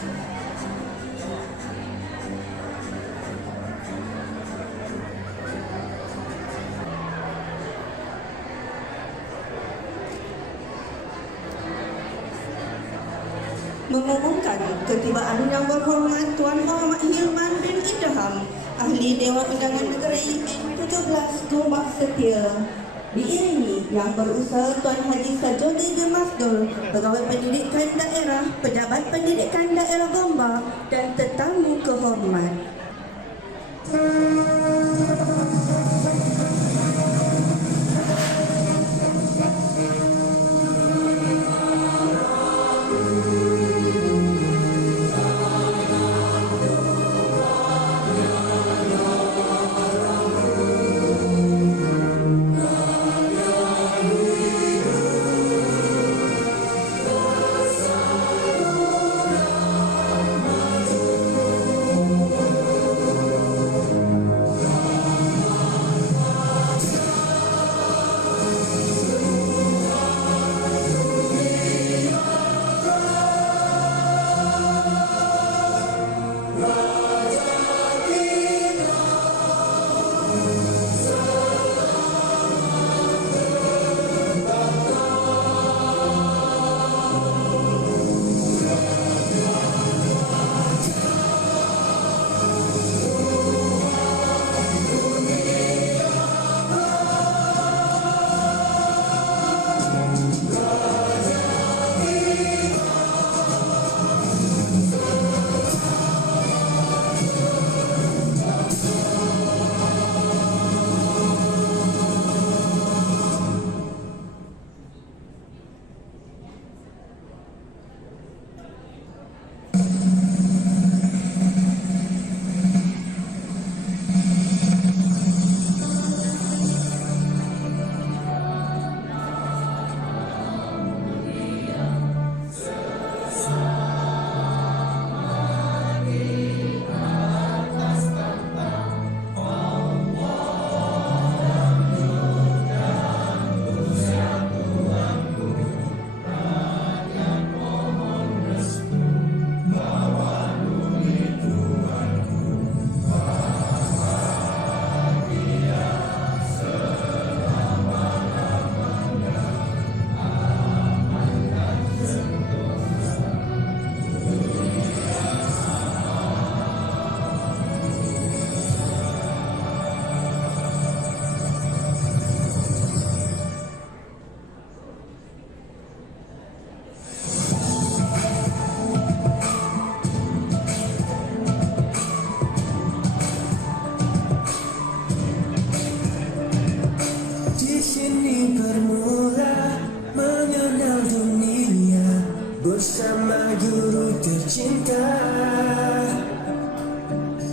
Mengumumkan ketibaan yang berhormat Tuan Muhammad Hilman bin Idham, Ahli Dewan Undangan Negara IN 17 Gombak Setia, diiringi Yang Berusaha Tuan Haji Sajudi bin Masdur, Pegawai Pendidikan Daerah, Pejabat Pendidikan Daerah Gombak dan tetamu kehormat. Bersama guru tercinta,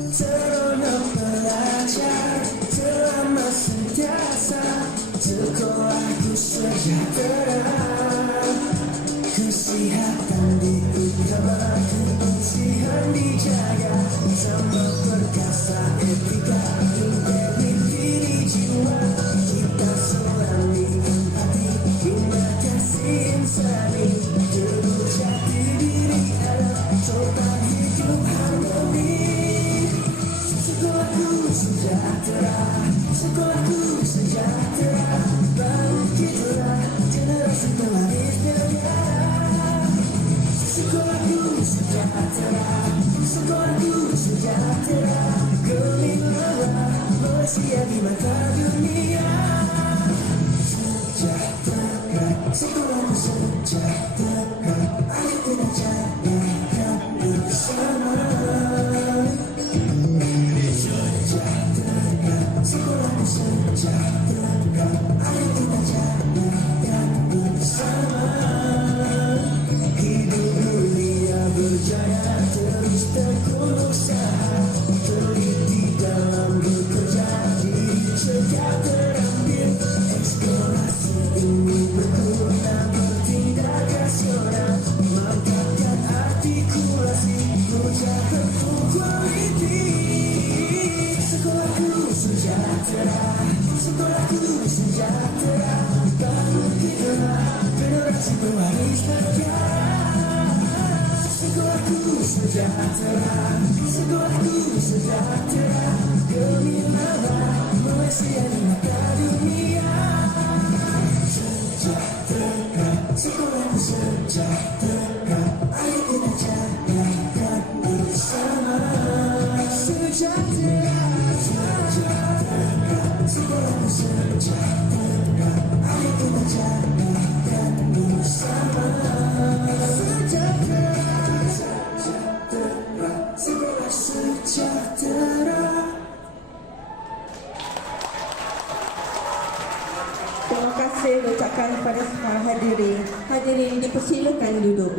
seronok belajar selama sentiasa, sekolahku sejahtera, kesehatan diutamakan, kebersihan dijaga, sama perkasa etika, integriti di jiwa, kita seorang di empati, indah kasih insani. Jati diri adalah sopan hidup harmoni. Sekolahku sejahtera, sekolahku sejahtera, bangkitlah generasi pewaris negara. Sekolahku sejahtera, sekolahku sejahtera, gemilanglah Malaysia di mata dunia. Sejahtera, sekolahku sejahtera, ayo kita jayakan bersama. Sejahtera, sekolahku sejahtera, ayo kita jayakan bersama. Hidup dunia berjaya, terus tekun usaha, teliti dalam bekerja, diri sejahtera. sejahtera, sekolahku sejahtera, gemilangan Malaysia di mata dunia. Sejahtera, sekolahku sejahtera, ayo kita jagakan bersama. Sejahtera, sejahtera, sekolahku sejahtera, ayo kita jagakan bersama. Sejahtera, sejahtera, sekolah sejahtera. Terima kasih ucapkan kepada semua hadirin. Hadirin dipersilakan duduk.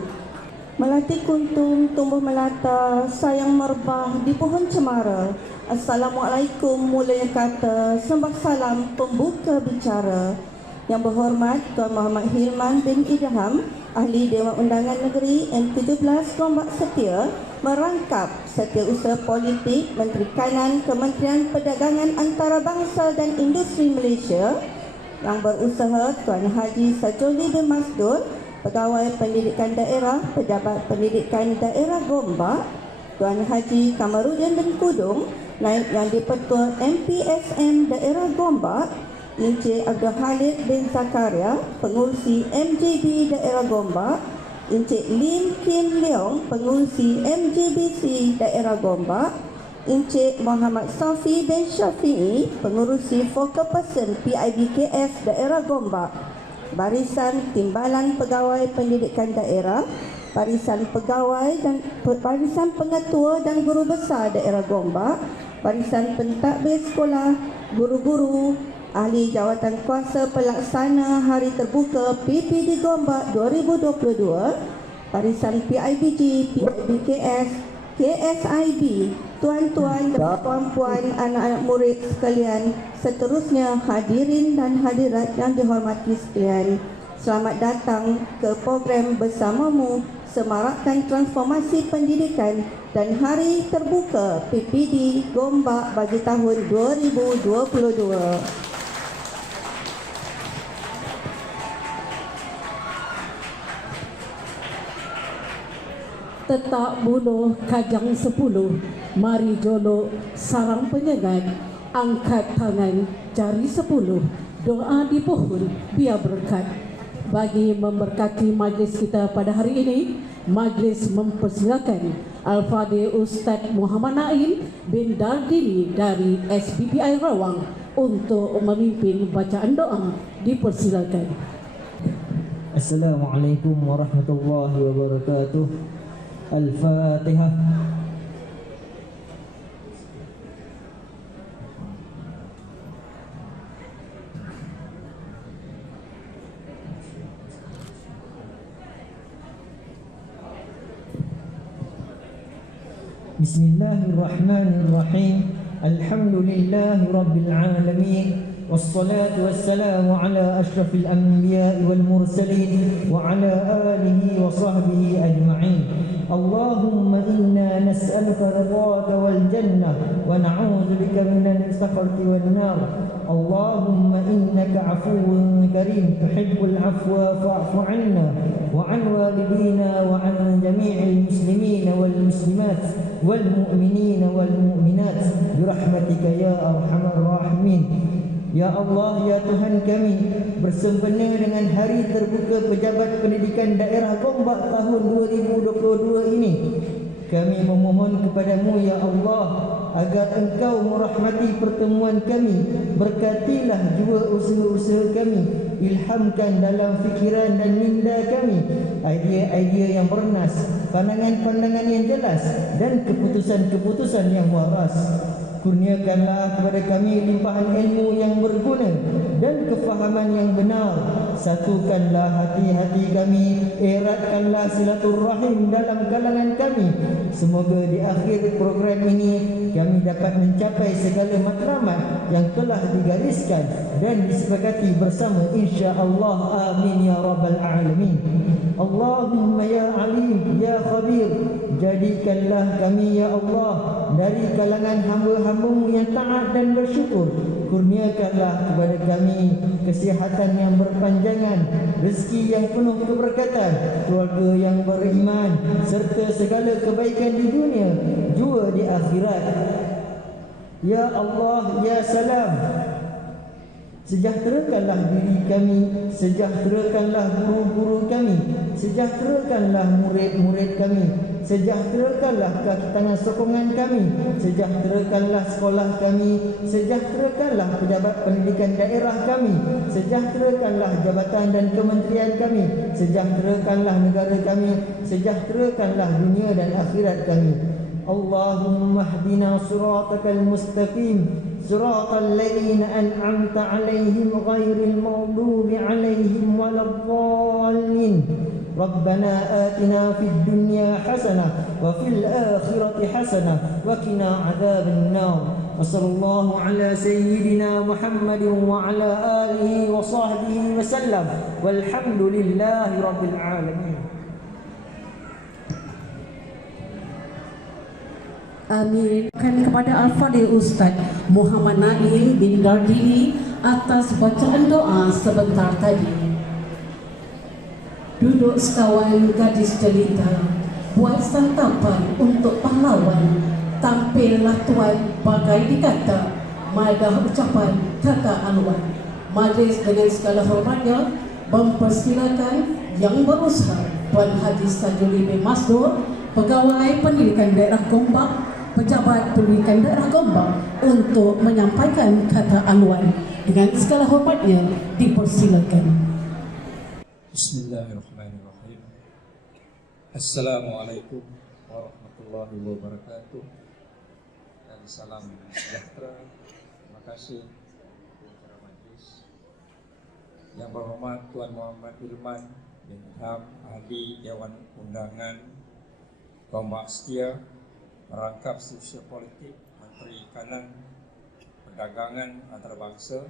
Melati kuntum tumbuh melata, sayang merbah di pohon cemara. Assalamualaikum mulanya kata, sembah salam pembuka bicara. Yang berhormat Tuan Muhammad Hilman bin Idham, Ahli Dewan Undangan Negeri M17 Gombak Setia, merangkap Setiausaha Politik Menteri Kanan Kementerian Perdagangan Antarabangsa dan Industri Malaysia. Yang berusaha Tuan Haji Sajoli bin Masdul, Pegawai Pendidikan Daerah, Pejabat Pendidikan Daerah Gombak. Tuan Haji Kamarudin bin Kudung, Naib Yang di-Pertua MPSM Daerah Gombak. Encik Abdul Khalid bin Zakaria, Pengurusi MJB Daerah Gombak. Encik Lim Kim Leong, Pengurusi MJBC Daerah Gombak. Encik Muhammad Safi bin Syafi'i, Pengurusi Focal Person PIBKS Daerah Gombak. Barisan Timbalan Pegawai Pendidikan Daerah, Barisan Pegawai dan Barisan Pengetua dan Guru Besar Daerah Gombak, Barisan Pentadbir Sekolah, Guru-guru, Ahli Jawatan Kuasa Pelaksana Hari Terbuka PPD Gombak 2022, Barisan PIBG, PIBKS, KSIB, tuan-tuan dan puan-puan, anak-anak murid sekalian, seterusnya hadirin dan hadirat yang dihormati sekalian. Selamat datang ke program bersamamu Semarakkan Transformasi Pendidikan dan Hari Terbuka PPD Gombak bagi tahun 2022. Tetak buluh kajang 10, mari jolok sarang penyegat, angkat tangan jari 10, doa di pohon biar berkat. Bagi memberkati majlis kita pada hari ini, majlis mempersilakan Al-Fadhil Ustaz Muhammad Naim bin Dardini dari SBPI Rawang untuk memimpin bacaan doa. Dipersilakan. Assalamualaikum warahmatullahi wabarakatuh. Al-Fatihah. Bismillahirrahmanirrahim. Alhamdulillahi rabbil alamin. والصلاة والسلام على أشرف الأنبياء والمرسلين وعلى آله وصحبه أجمعين. اللهم إنا نسألك رضاك والجنة ونعوذ بك من السخط والنار. اللهم إنك عفو كريم تحب العفو فاعف عنا وعن والدينا وعن جميع المسلمين والمسلمات والمؤمنين والمؤمنات برحمتك يا أرحم الراحمين. Ya Allah, ya Tuhan kami, bersempena dengan Hari Terbuka Pejabat Pendidikan Daerah Gombak tahun 2022 ini, kami memohon kepadamu ya Allah agar Engkau merahmati pertemuan kami. Berkatilah jua usaha-usaha kami, ilhamkan dalam fikiran dan minda kami idea-idea yang bernas, pandangan-pandangan yang jelas dan keputusan-keputusan yang waras. Kurniakanlah kepada kami limpahan ilmu yang berguna dan kefahaman yang benar. Satukanlah hati-hati kami, eratkanlah silaturrahim dalam kalangan kami. Semoga di akhir program ini kami dapat mencapai segala matlamat yang telah digariskan dan disepakati bersama, insya-Allah. Amin ya rabbal alamin. Allahumma ya alim ya khabir jadikanlah kami ya Allah dari kalangan hamba-hamba-Mu yang taat dan bersyukur. Kurniakanlah kepada kami kesihatan yang berpanjangan, rezeki yang penuh keberkatan, keluarga yang beriman, serta segala kebaikan di dunia juga di akhirat. Ya Allah, Ya Salam, sejahterakanlah diri kami, sejahterakanlah guru-guru kami, sejahterakanlah murid-murid kami, sejahterakanlah kaki tangan sokongan kami, sejahterakanlah sekolah kami, sejahterakanlah pejabat pendidikan daerah kami, sejahterakanlah jabatan dan kementerian kami, sejahterakanlah negara kami, sejahterakanlah dunia dan akhirat kami. Allahumma hdina siratakal mustaqim, siratal ladzina an'amta 'alaihim ghairil maghdubi 'alaihim waladdallin. Rabbana atina fid dunya hasanah wa fil akhirati hasanah wa qina 'adzaban nar. Wa sallallahu ala sayyidina Muhammadin wa ala alihi wa sahbihi wa sallam. Walhamdulillahi rabbil alamin. Amin. Kepada Al-Fadhil Ustaz Muhammad Naim bin Dardini atas bacaan doa sebentar tadi. Duduk sekawan gadis jelita, buat santapan untuk pahlawan. Tampillah tuan bagai dikata, madah ucapan kata Alwan. Majlis dengan segala hormatnya mempersilakan yang berusaha Puan Haji Sajuli bin Masdur, Pegawai Pendidikan Daerah Gombak, Pejabat Pendidikan Daerah Gombak untuk menyampaikan kata Alwan. Dengan segala hormatnya dipersilakan. Bismillahirrahmanirrahim. Assalamualaikum warahmatullahi wabarakatuh. Dan salam sejahtera. Terima kasih kepada majlis. Yang berhormat Tuan Muhammad Hilman bin Ham, Ahli Dewan Undangan Gombak Setia, Merangkap Sosio-Politik, Menteri Kanan, Perdagangan Antarabangsa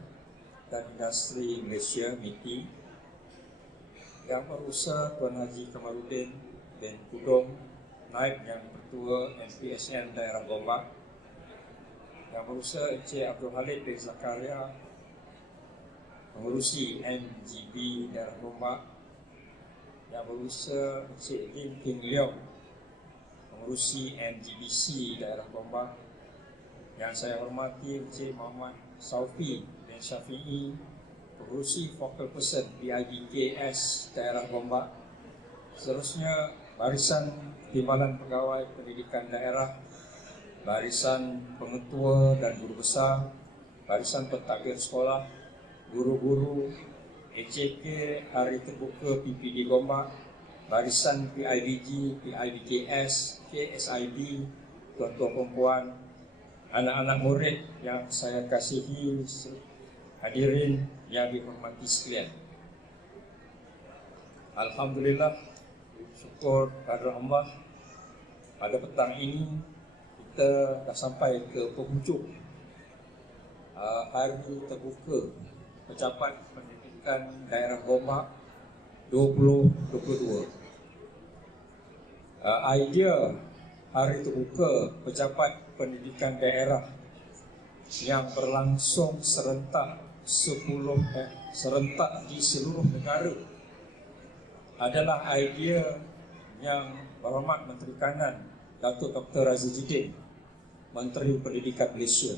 dan Industri Malaysia (MITI), Yang Berusaha Tuan Haji Kamarudin bin Kudong, Naib Yang Pertua MPSN Daerah Gombak, Yang Berusaha Encik Abdul Halid bin Zakaria, Pengurusi MGB Daerah Gombak, Yang Berusaha Encik Lim King Leong, Pengurusi MGBC Daerah Gombak, yang saya hormati Encik Muhammad Saufi bin Syafi'i, Pengurusi Focal Person BIBKS Daerah Gombak. Seterusnya barisan Timbalan Pegawai Pendidikan Daerah, barisan pengetua dan guru besar, barisan pentadbir sekolah, guru-guru, ECK Hari Terbuka PPD Gombak, barisan PIBG, PIBKS, KSIB, tuan-tuan perempuan, anak-anak murid yang saya kasihi, hadirin yang dihormati sekalian. Alhamdulillah, syukur kepada Allah, pada petang ini kita dah sampai ke penghujung Hari Terbuka Pejabat Pendidikan Daerah Gombak 2022. Idea Hari Terbuka Pejabat Pendidikan Daerah yang berlangsung serentak di seluruh negara adalah idea yang berhormat Menteri Kanan Datuk Dr. Azizuddin, Menteri Pendidikan Malaysia.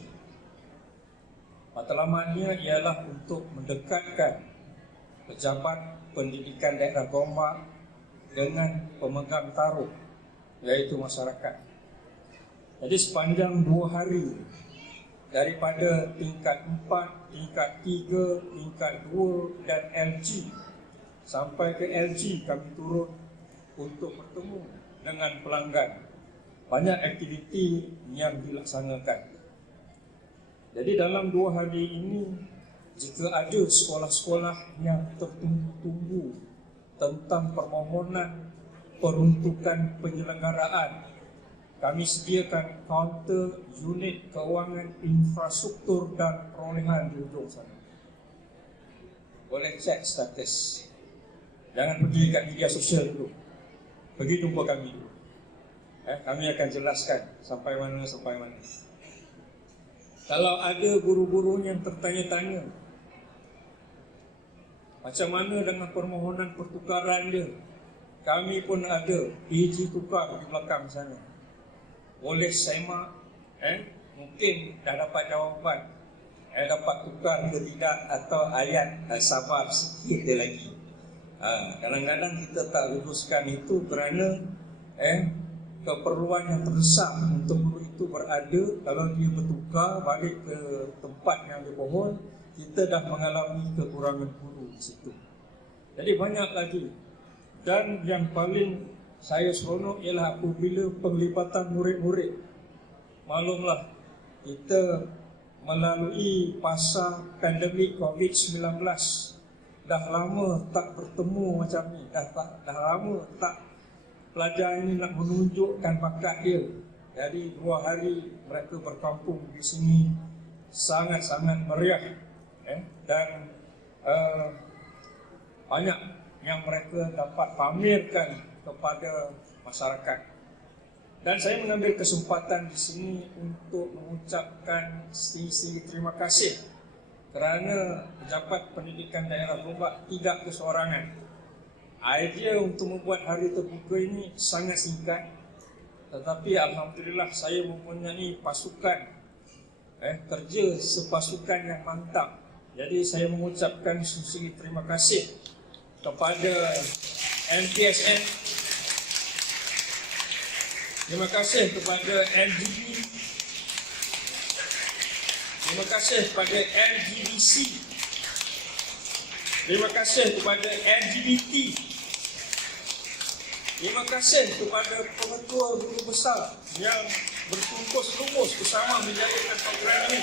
Matlamatnya ialah untuk mendekatkan pejabat pendidikan daerah Gombak dengan pemegang taruh, iaitu masyarakat. Jadi sepanjang 2 hari, daripada tingkat 4, tingkat 3, tingkat 2 dan LG sampai ke LG, kami turun untuk bertemu dengan pelanggan. Banyak aktiviti yang dilaksanakan. Jadi dalam 2 hari ini, jika ada sekolah-sekolah yang tertunggu-tunggu tentang permohonan peruntukan penyelenggaraan, kami sediakan kaunter unit kewangan infrastruktur dan perolehan di ujung sana. Boleh cek status. Jangan pergi kat media sosial dulu. Pergi jumpa kami dulu. Kami akan jelaskan sampai mana. Kalau ada guru-guru yang tertanya-tanya macam mana dengan permohonan pertukaran dia, kami pun ada PG tukar di belakang sana. Boleh semak, mungkin dah dapat jawapan, dapat tukar ke tidak, atau ayat sabar sikit lagi. Kadang-kadang kita tak luluskan itu kerana keperluan yang terdesak untuk guru itu berada. Kalau dia bertukar balik ke tempat yang dia mohon, kita dah mengalami kekurangan guru di situ. Jadi banyak lagi. Dan yang paling saya seronok ialah apabila penglibatan murid-murid. Maklumlah, kita melalui fasa pandemik COVID-19 dah lama tak bertemu macam ni. Dah lama tak pelajar ini nak menunjukkan bakat dia. Jadi 2 hari mereka berkampung di sini sangat-sangat meriah, dan banyak yang mereka dapat pamerkan kepada masyarakat. Dan saya mengambil kesempatan di sini untuk mengucapkan sisi terima kasih kerana Pejabat Pendidikan Daerah Gombak tidak keseorangan. Idea untuk membuat hari terbuka ini sangat singkat, tetapi alhamdulillah saya mempunyai pasukan kerja sepasukan yang mantap. Jadi saya mengucapkan sisi terima kasih kepada NPSN, terima kasih kepada MGB, terima kasih kepada MGBC, terima kasih kepada LGBT, terima kasih kepada pengetua guru besar yang bertungkus lumus bersama menjayakan program ini.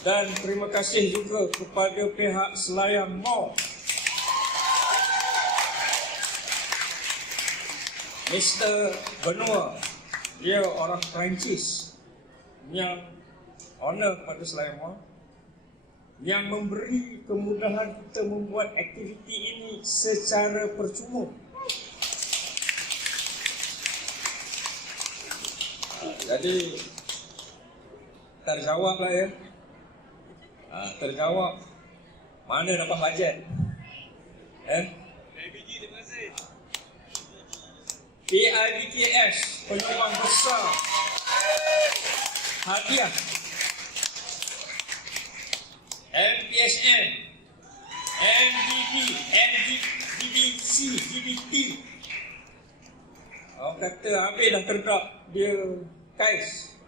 Dan terima kasih juga kepada pihak Selayang Mall, Mr. Benoit, dia orang Perancis yang honor kepada Selayang Mall, yang memberi kemudahan kita membuat aktiviti ini secara percuma. Jadi terjawablah ya. Terjawab. Mana dapat bajet? PIBTS penyumbang besar hadiah. MPSN, MDB, MDBC, GDP. Orang kata habis dah terdak dia KAIS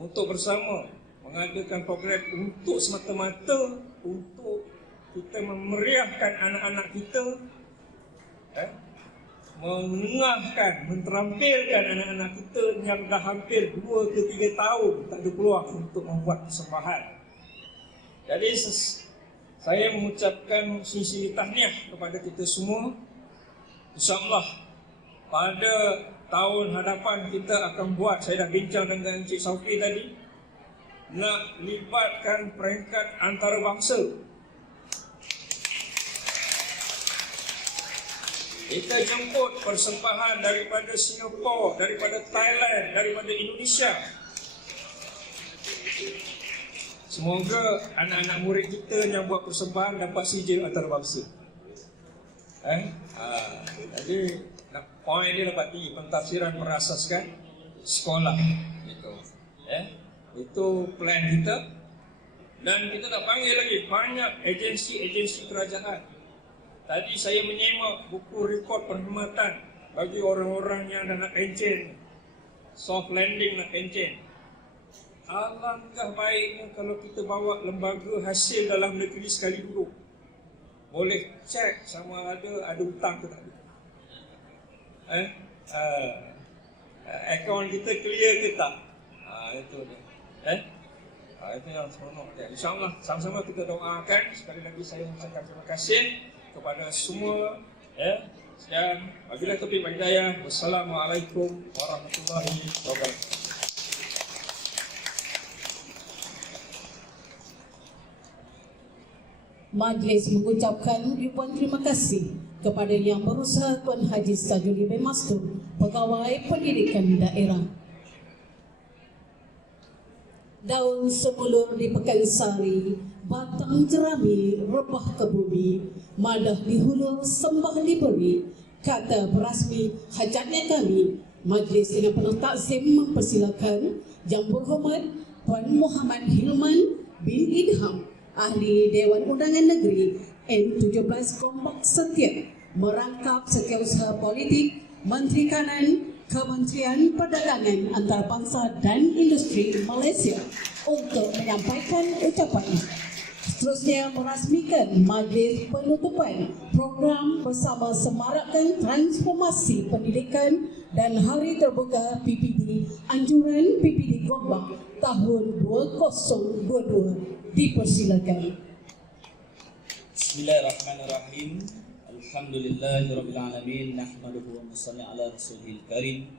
untuk bersama mengadakan program untuk semata-mata untuk kita memeriahkan anak-anak kita, mengengahkan, menterampilkan anak-anak kita yang dah hampir 2 ke 3 tahun tak ada peluang untuk membuat persembahan. Jadi saya mengucapkan sisi tahniah kepada kita semua. InsyaAllah pada tahun hadapan kita akan buat, saya dah bincang dengan Encik Saufi tadi, nak libatkan peringkat antarabangsa. Kita jemput persembahan daripada Singapura, daripada Thailand, daripada Indonesia. Semoga anak-anak murid kita yang buat persembahan dapat sijil antarabangsa. Jadi poin dia dapat tinggi, pentafsiran berasaskan sekolah gitu. Itu plan kita. Dan kita nak panggil lagi banyak agensi-agensi kerajaan. Tadi saya menyemak buku rekod perkhidmatan bagi orang-orang yang dah nak pencen, soft landing nak pencen. Alangkah baiknya kalau kita bawa lembaga hasil dalam negeri sekali dulu. Boleh cek sama ada hutang ke tak ada. Akaun kita clear ke tak? Itu dia. Itu yang seronok dia. InsyaAllah sama-sama kita doakan. Sekali lagi saya mengucapkan terima kasih kepada semua. Dan wabillahi taufiq wal hidayah. Wassalamualaikum warahmatullahi wabarakatuh. Majlis mengucapkan ribuan terima kasih kepada Yang Berusaha Tuan Haji Sajuli bin Mastur, Pegawai Pendidikan Daerah. Daun semulur di Pekansari, batang jerami rebah ke bumi, madah dihulur sembah diberi, kata berasmi hajatnya kami. Majlis dengan penuh takzim mempersilakan Yang Berhormat Tuan Muhammad Hilman bin Idham, Ahli Dewan Undangan Negeri N17 Gombak Setiap, merangkap Setiausaha Politik Menteri Kanan Kementerian Perdagangan Antarabangsa dan Industri Malaysia untuk menyampaikan ucapan. Seterusnya merasmikan majlis penutupan program bersama Semarakkan Transformasi Pendidikan dan Hari Terbuka PPD Anjuran PPD Gombak tahun 2022. Dipersilakan. Bismillahirrahmanirrahim. Alhamdulillahirrabbilalamin. Nahmaduhu wa nusalli ala rasulihil karim.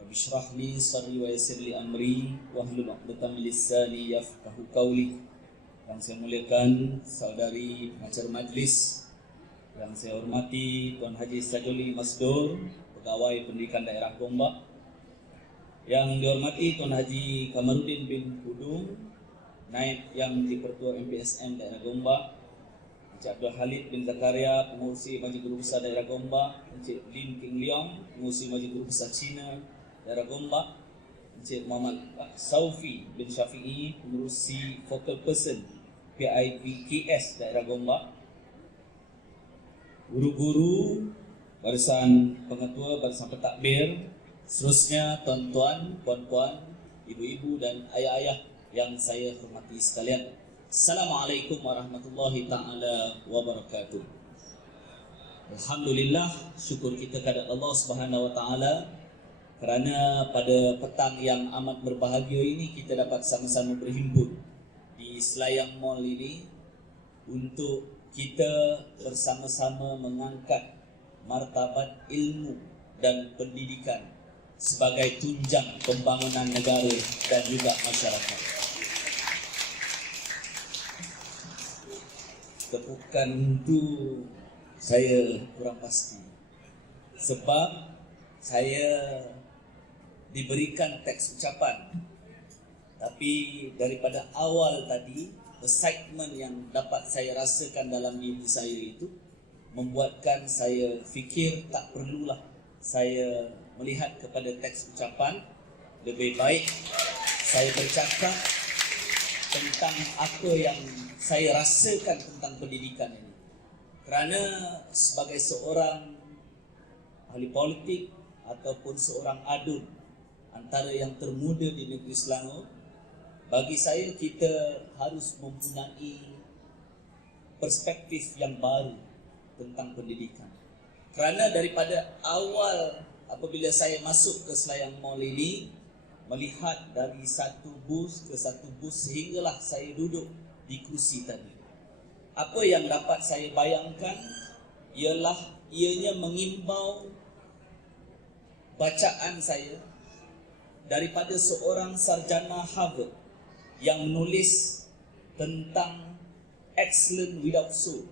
Rabbi shrah li sadri wa yassir li amri wahlul 'uqdatam min lisani yafqahu qawli. Yang saya muliakan saudari pengacara majlis, yang saya hormati Tuan Haji Sajuli Masdur, Pegawai Pendidikan Daerah Gombak, yang dihormati Tuan Haji Kamarudin bin Kudung, Naib Yang di-Pertua MPSM Daerah Gombak, Encik Abdul Halid bin Zakaria, Pengurusi Majlis Guru Besar Daerah Gombak, Encik Lin King Leong, Pengurusi Majlis Guru Besar Cina Daerah Gombak, Encik Muhammad Saufi bin Syafi'i, Pengurusi Focal Person PIBKS Daerah Gombak, guru-guru, barisan pengetua, barisan pentadbir, seterusnya tuan-tuan, puan-puan, ibu-ibu dan ayah-ayah yang saya hormati sekalian. Assalamualaikum warahmatullahi ta'ala wabarakatuh. Alhamdulillah, syukur kita kepada Allah Subhanahu wa ta'ala kerana pada petang yang amat berbahagia ini kita dapat sama-sama berhimpun di Selayang Mall ini untuk kita bersama-sama mengangkat martabat ilmu dan pendidikan sebagai tunjang pembangunan negara dan juga masyarakat. Tepukan itu saya kurang pasti, sebab saya diberikan teks ucapan, tapi daripada awal tadi excitement yang dapat saya rasakan dalam diri saya itu membuatkan saya fikir tak perlulah saya melihat kepada teks ucapan. Lebih baik saya bercakap tentang apa yang saya rasakan tentang pendidikan ini. Kerana sebagai seorang ahli politik ataupun seorang adun antara yang termuda di negeri Selangor, bagi saya kita harus mempunyai perspektif yang baru tentang pendidikan. Kerana daripada awal apabila saya masuk ke Selayang Mall ini, melihat dari satu bus ke satu bus sehinggalah saya duduk di kursi tadi, apa yang dapat saya bayangkan ialah ianya mengimbau bacaan saya daripada seorang sarjana Harvard yang menulis tentang excellent without soul.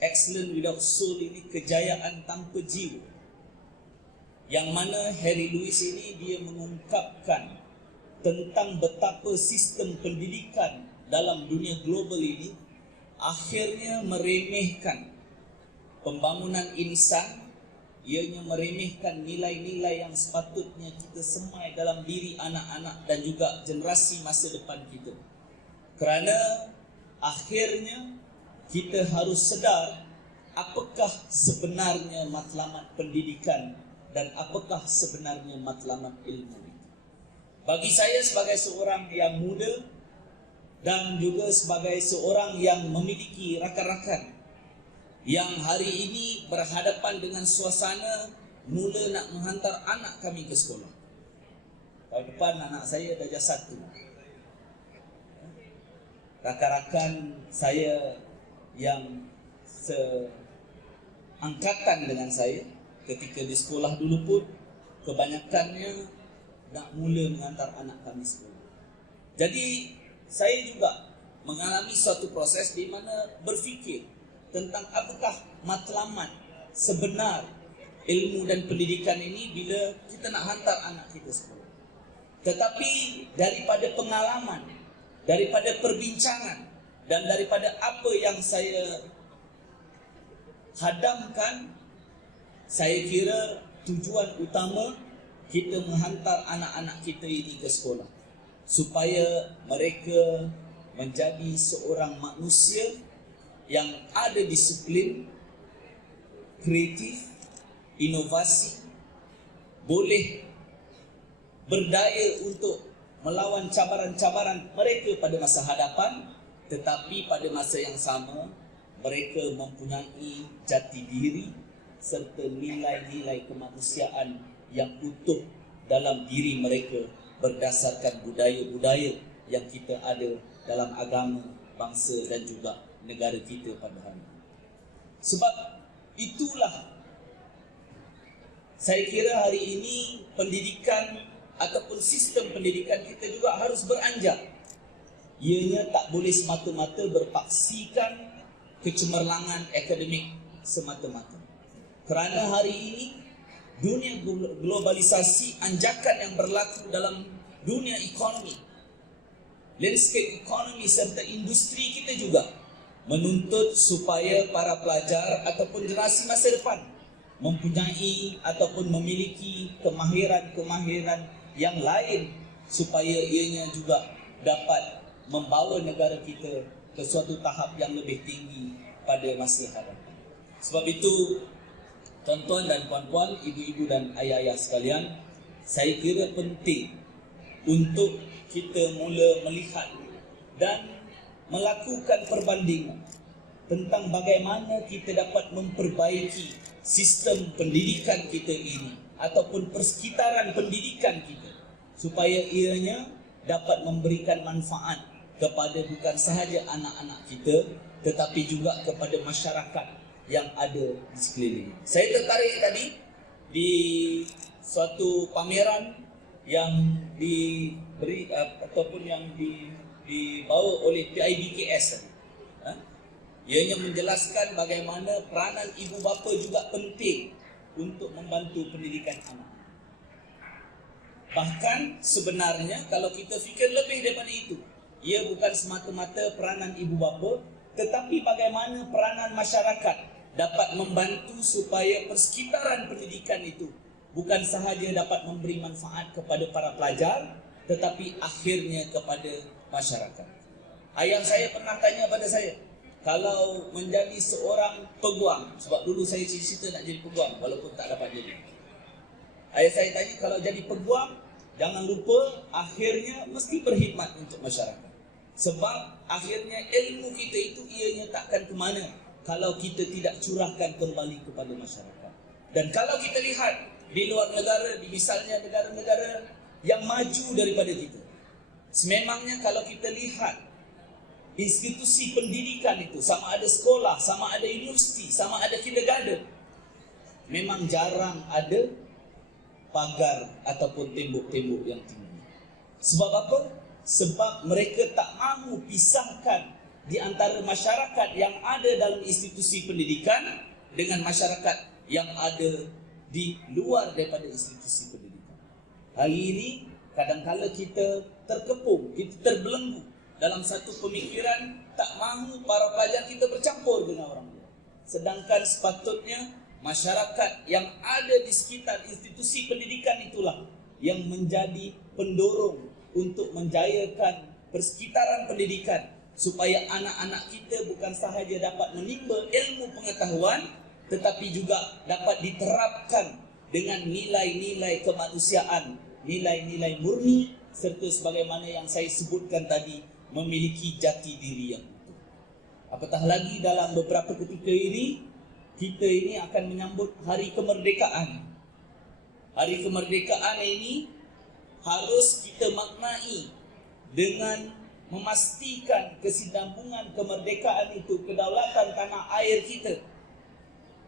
Excellent without soul ini kejayaan tanpa jiwa, yang mana Harry Lewis ini dia mengungkapkan tentang betapa sistem pendidikan dalam dunia global ini akhirnya meremehkan pembangunan insan, ianya meremehkan nilai-nilai yang sepatutnya kita semai dalam diri anak-anak dan juga generasi masa depan kita. Kerana akhirnya kita harus sedar apakah sebenarnya matlamat pendidikan dan apakah sebenarnya matlamat ilmu. Bagi saya sebagai seorang yang muda dan juga sebagai seorang yang memiliki rakan-rakan yang hari ini berhadapan dengan suasana mula nak menghantar anak kami ke sekolah. Tahun depan anak saya darjah 1. Rakan-rakan saya yang seangkatan dengan saya ketika di sekolah dulu pun kebanyakannya nak mula menghantar anak kami sekolah. Jadi saya juga mengalami suatu proses di mana berfikir tentang apakah matlamat sebenar ilmu dan pendidikan ini bila kita nak hantar anak kita sekolah. Tetapi daripada pengalaman, daripada perbincangan dan daripada apa yang saya hadamkan, saya kira tujuan utama kita menghantar anak-anak kita ini ke sekolah supaya mereka menjadi seorang manusia yang ada disiplin, kreatif, inovasi, boleh berdaya untuk melawan cabaran-cabaran mereka pada masa hadapan, tetapi pada masa yang sama mereka mempunyai jati diri serta nilai-nilai kemanusiaan yang utuh dalam diri mereka berdasarkan budaya-budaya yang kita ada dalam agama, bangsa dan juga negara kita pada hari ini. Sebab itulah saya kira hari ini pendidikan ataupun sistem pendidikan kita juga harus beranjak. Ianya tak boleh semata-mata berpaksikan kecemerlangan akademik semata-mata. Kerana hari ini dunia globalisasi, anjakan yang berlaku dalam dunia ekonomi, landscape ekonomi serta industri kita juga menuntut supaya para pelajar ataupun generasi masa depan mempunyai ataupun memiliki kemahiran-kemahiran yang lain supaya ianya juga dapat membawa negara kita ke suatu tahap yang lebih tinggi pada masa hadapan. Sebab itu, tuan-tuan dan puan-puan, ibu-ibu dan ayah-ayah sekalian, saya kira penting untuk kita mula melihat dan melakukan perbandingan tentang bagaimana kita dapat memperbaiki sistem pendidikan kita ini ataupun persekitaran pendidikan kita supaya ianya dapat memberikan manfaat kepada bukan sahaja anak-anak kita tetapi juga kepada masyarakat yang ada di sekeliling. Saya tertarik tadi di suatu pameran yang diberi ataupun yang dibawa oleh PIBKS tadi. Ianya menjelaskan bagaimana peranan ibu bapa juga penting untuk membantu pendidikan anak. Bahkan sebenarnya kalau kita fikir lebih daripada itu, ia bukan semata-mata peranan ibu bapa, tetapi bagaimana peranan masyarakat dapat membantu supaya persekitaran pendidikan itu bukan sahaja dapat memberi manfaat kepada para pelajar, tetapi akhirnya kepada masyarakat. Ayah saya pernah tanya pada saya, kalau menjadi seorang peguam, sebab dulu saya cita-cita nak jadi peguam walaupun tak dapat jadi. Ayah saya tanya, kalau jadi peguam, jangan lupa akhirnya mesti berkhidmat untuk masyarakat. Sebab akhirnya ilmu kita itu ianya takkan ke mana kalau kita tidak curahkan kembali kepada masyarakat. Dan kalau kita lihat di luar negara, di misalnya negara-negara yang maju daripada kita, sememangnya kalau kita lihat institusi pendidikan itu, sama ada sekolah, sama ada universiti, sama ada kindergarten, memang jarang ada pagar ataupun tembok-tembok yang tinggi. Sebab apa? Sebab mereka tak mahu pisahkan di antara masyarakat yang ada dalam institusi pendidikan dengan masyarakat yang ada di luar daripada institusi pendidikan. Hari ini kadang-kala kita terkepung, kita terbelenggu dalam satu pemikiran tak mahu para pelajar kita bercampur dengan orang luar. Sedangkan sepatutnya masyarakat yang ada di sekitar institusi pendidikan itulah yang menjadi pendorong untuk menjayakan persekitaran pendidikan supaya anak-anak kita bukan sahaja dapat menimba ilmu pengetahuan tetapi juga dapat diterapkan dengan nilai-nilai kemanusiaan, nilai-nilai murni serta sebagaimana yang saya sebutkan tadi, memiliki jati diri yang utuh. Apatah lagi dalam beberapa ketika ini, kita ini akan menyambut Hari Kemerdekaan. Hari Kemerdekaan ini harus kita maknai dengan memastikan kesinambungan kemerdekaan itu, kedaulatan tanah air kita,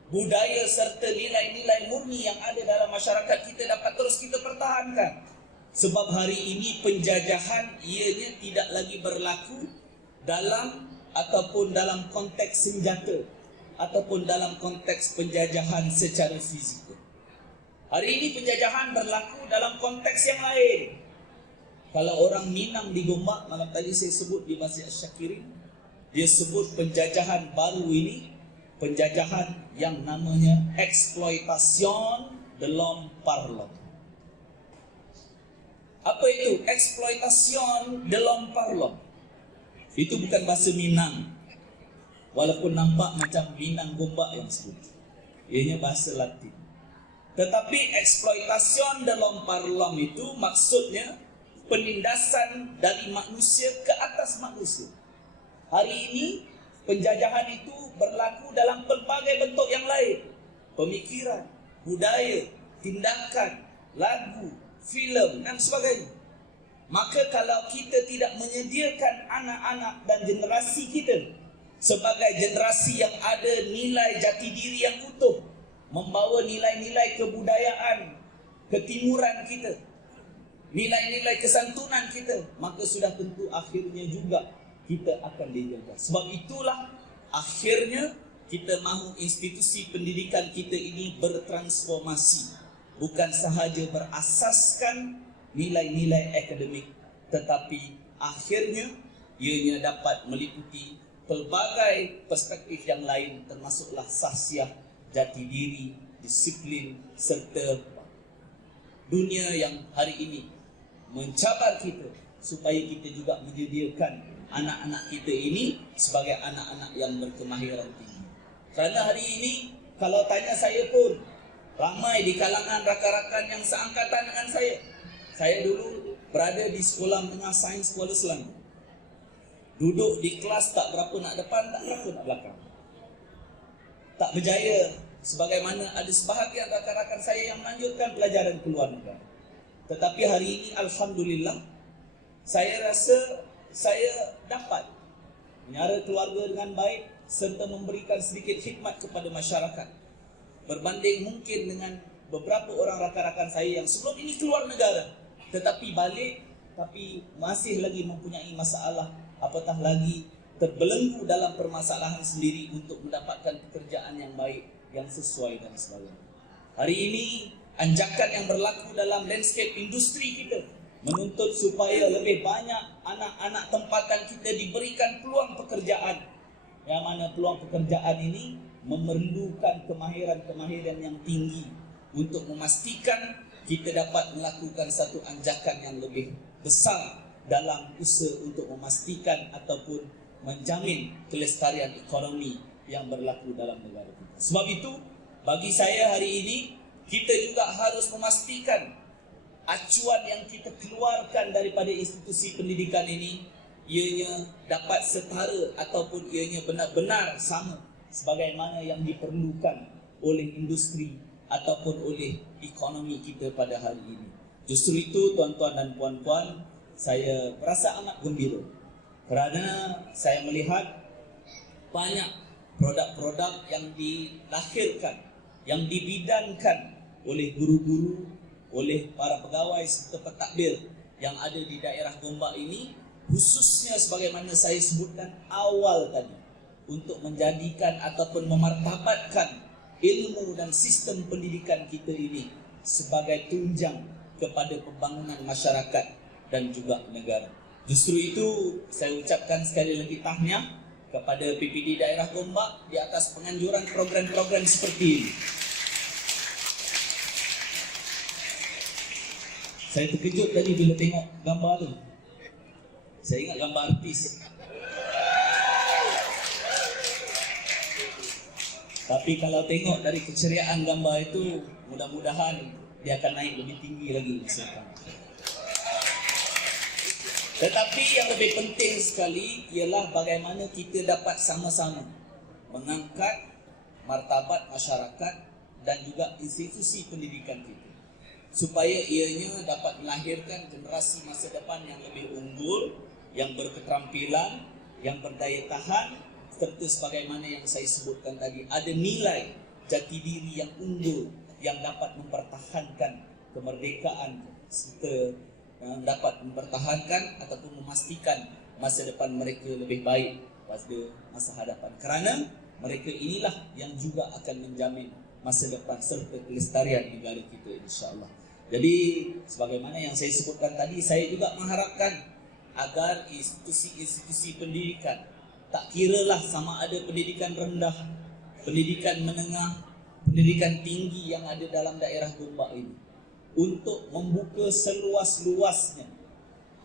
budaya serta nilai-nilai murni yang ada dalam masyarakat kita dapat terus kita pertahankan. Sebab hari ini penjajahan ianya tidak lagi berlaku dalam ataupun dalam konteks senjata, ataupun dalam konteks penjajahan secara fizikal. Hari ini penjajahan berlaku dalam konteks yang lain. Kalau orang Minang di Gombak, malam tadi saya sebut di Masjid Asy-Syakirin, dia sebut penjajahan baru ini, penjajahan yang namanya eksploitation de l'homme par l'homme. Apa itu eksploitation de l'homme par l'homme? Itu bukan bahasa Minang, walaupun nampak macam Minang Gombak yang sebut. Ianya bahasa Latin. Tetapi eksploitation de l'homme par l'homme itu maksudnya penindasan dari manusia ke atas manusia. Hari ini penjajahan itu berlaku dalam pelbagai bentuk yang lain. Pemikiran, budaya, tindakan, lagu, filem dan sebagainya. Maka kalau kita tidak menyediakan anak-anak dan generasi kita sebagai generasi yang ada nilai jati diri yang utuh, membawa nilai-nilai kebudayaan, ketimuran kita, nilai-nilai kesantunan kita, maka sudah tentu akhirnya juga kita akan dijejas. Sebab itulah akhirnya kita mahu institusi pendidikan kita ini bertransformasi, bukan sahaja berasaskan nilai-nilai akademik, tetapi akhirnya ianya dapat meliputi pelbagai perspektif yang lain, termasuklah sahsiah, jati diri, disiplin serta dunia yang hari ini mencabar kita supaya kita juga menyediakan anak-anak kita ini sebagai anak-anak yang berkemahiran tinggi. Kerana hari ini kalau tanya saya pun, ramai di kalangan rakan-rakan yang seangkatan dengan saya. Saya dulu berada di Sekolah Menengah Sains Kuala Selangor. Duduk di kelas tak berapa nak depan, tak berapa nak belakang. Tak berjaya sebagaimana ada sebahagian rakan-rakan saya yang melanjutkan pelajaran ke luar negara. Tetapi hari ini alhamdulillah, saya rasa saya dapat menyara keluarga dengan baik serta memberikan sedikit khidmat kepada masyarakat. Berbanding mungkin dengan beberapa orang rakan-rakan saya yang sebelum ini keluar negara, tetapi balik tapi masih lagi mempunyai masalah, apatah lagi terbelenggu dalam permasalahan sendiri untuk mendapatkan pekerjaan yang baik, yang sesuai dan sebagainya. Hari ini anjakan yang berlaku dalam landscape industri kita menuntut supaya lebih banyak anak-anak tempatan kita diberikan peluang pekerjaan, yang mana peluang pekerjaan ini memerlukan kemahiran-kemahiran yang tinggi untuk memastikan kita dapat melakukan satu anjakan yang lebih besar dalam usaha untuk memastikan ataupun menjamin kelestarian ekonomi yang berlaku dalam negara kita. Sebab itu, bagi saya hari ini, kita juga harus memastikan acuan yang kita keluarkan daripada institusi pendidikan ini, ianya dapat setara ataupun ianya benar-benar sama sebagaimana yang diperlukan oleh industri ataupun oleh ekonomi kita pada hari ini. Justru itu tuan-tuan dan puan-puan, saya merasa amat gembira kerana saya melihat banyak produk-produk yang dilahirkan, yang dibidangkan oleh guru-guru, oleh para pegawai serta pentadbir yang ada di daerah Gombak ini, khususnya sebagaimana saya sebutkan awal tadi, untuk menjadikan ataupun memartabatkan ilmu dan sistem pendidikan kita ini sebagai tunjang kepada pembangunan masyarakat dan juga negara. Justru itu saya ucapkan sekali lagi tahniah kepada PPD daerah Gombak di atas penganjuran program-program seperti ini. Saya terkejut tadi bila tengok gambar tu. Saya ingat gambar artis. Tapi kalau tengok dari keceriaan gambar itu, mudah-mudahan dia akan naik lebih tinggi lagi misalkan. Tetapi yang lebih penting sekali ialah bagaimana kita dapat sama-sama mengangkat martabat masyarakat dan juga institusi pendidikan kita, supaya ianya dapat melahirkan generasi masa depan yang lebih unggul, yang berketerampilan, yang berdaya tahan, serta sebagaimana yang saya sebutkan tadi, ada nilai jati diri yang unggul yang dapat mempertahankan kemerdekaan serta dapat mempertahankan ataupun memastikan masa depan mereka lebih baik pada masa hadapan. Kerana mereka inilah yang juga akan menjamin masa depan serta kelestarian negara kita, insya-Allah. Jadi sebagaimana yang saya sebutkan tadi, saya juga mengharapkan agar institusi-institusi pendidikan, tak kiralah sama ada pendidikan rendah, pendidikan menengah, pendidikan tinggi yang ada dalam daerah Gombak ini, untuk membuka seluas-luasnya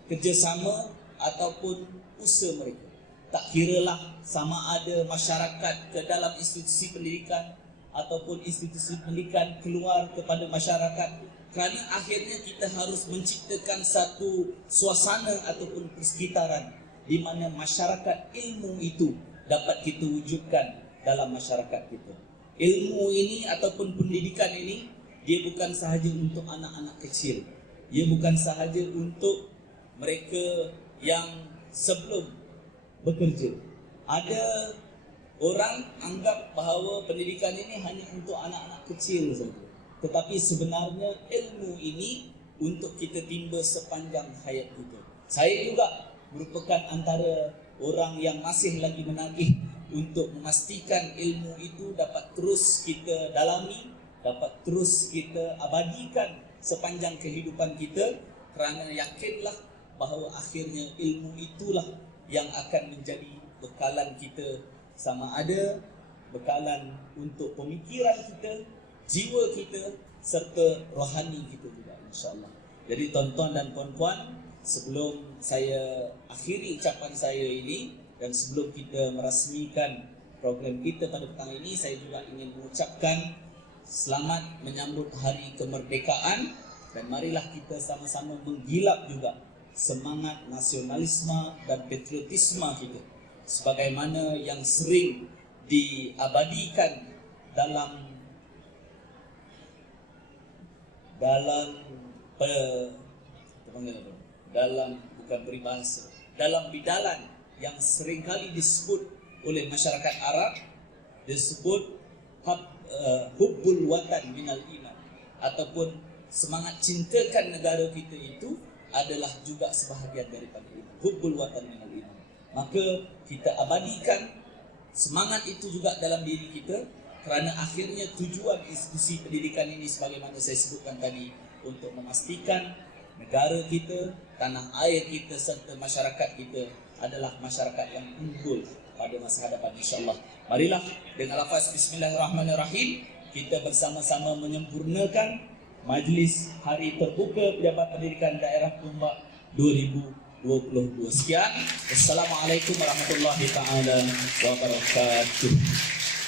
kerjasama ataupun usaha mereka. Tak kiralah sama ada masyarakat ke dalam institusi pendidikan ataupun institusi pendidikan keluar kepada masyarakat, kerana akhirnya kita harus menciptakan satu suasana ataupun persekitaran di mana masyarakat ilmu itu dapat kita wujudkan dalam masyarakat kita. Ilmu ini ataupun pendidikan ini, dia bukan sahaja untuk anak-anak kecil, dia bukan sahaja untuk mereka yang sebelum bekerja. Ada orang anggap bahawa pendidikan ini hanya untuk anak-anak kecil saja, tetapi sebenarnya ilmu ini untuk kita timba sepanjang hayat kita. Saya juga merupakan antara orang yang masih lagi menagih untuk memastikan ilmu itu dapat terus kita dalami, dapat terus kita abadikan sepanjang kehidupan kita, kerana yakinlah bahawa akhirnya ilmu itulah yang akan menjadi bekalan kita, sama ada bekalan untuk pemikiran kita, jiwa kita, serta rohani kita juga, insya-Allah. Jadi tuan-tuan dan puan-puan, sebelum saya akhiri ucapan saya ini dan sebelum kita merasmikan program kita pada petang ini, saya juga ingin mengucapkan selamat menyambut Hari Kemerdekaan, dan marilah kita sama-sama menggilap juga semangat nasionalisme dan patriotisme kita sebagaimana yang sering diabadikan dalam bukan peribahasa, dalam bidalan yang seringkali disebut oleh masyarakat Arab, disebut hubbul watan minal iman, ataupun semangat cintakan negara kita itu adalah juga sebahagian daripada iman. Hubbul watan minal iman. Maka kita abadikan semangat itu juga dalam diri kita, kerana akhirnya tujuan institusi pendidikan ini sebagaimana saya sebutkan tadi, untuk memastikan negara kita, tanah air kita serta masyarakat kita adalah masyarakat yang unggul pada masa hadapan, insya-Allah. Marilah dengan lafaz bismillahirrahmanirrahim kita bersama-sama menyempurnakan Majlis Hari Terbuka Pejabat Pendidikan Daerah Gombak 2022. Sekian. Assalamualaikum warahmatullahi taala wabarakatuh.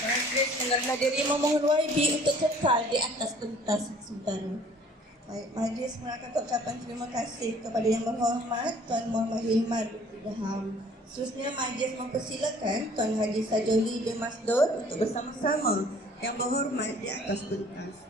Majlis Pengarah Diri memohon YB untuk kekal di atas pentas sementara. Baik, Majlis mengatakan ucapan terima kasih kepada Yang Berhormat Tuan Muhammad Hilman Daham. Seterusnya Majlis mempersilakan Tuan Haji Sajoli bin Masdur untuk bersama-sama Yang Berhormat di atas pentas.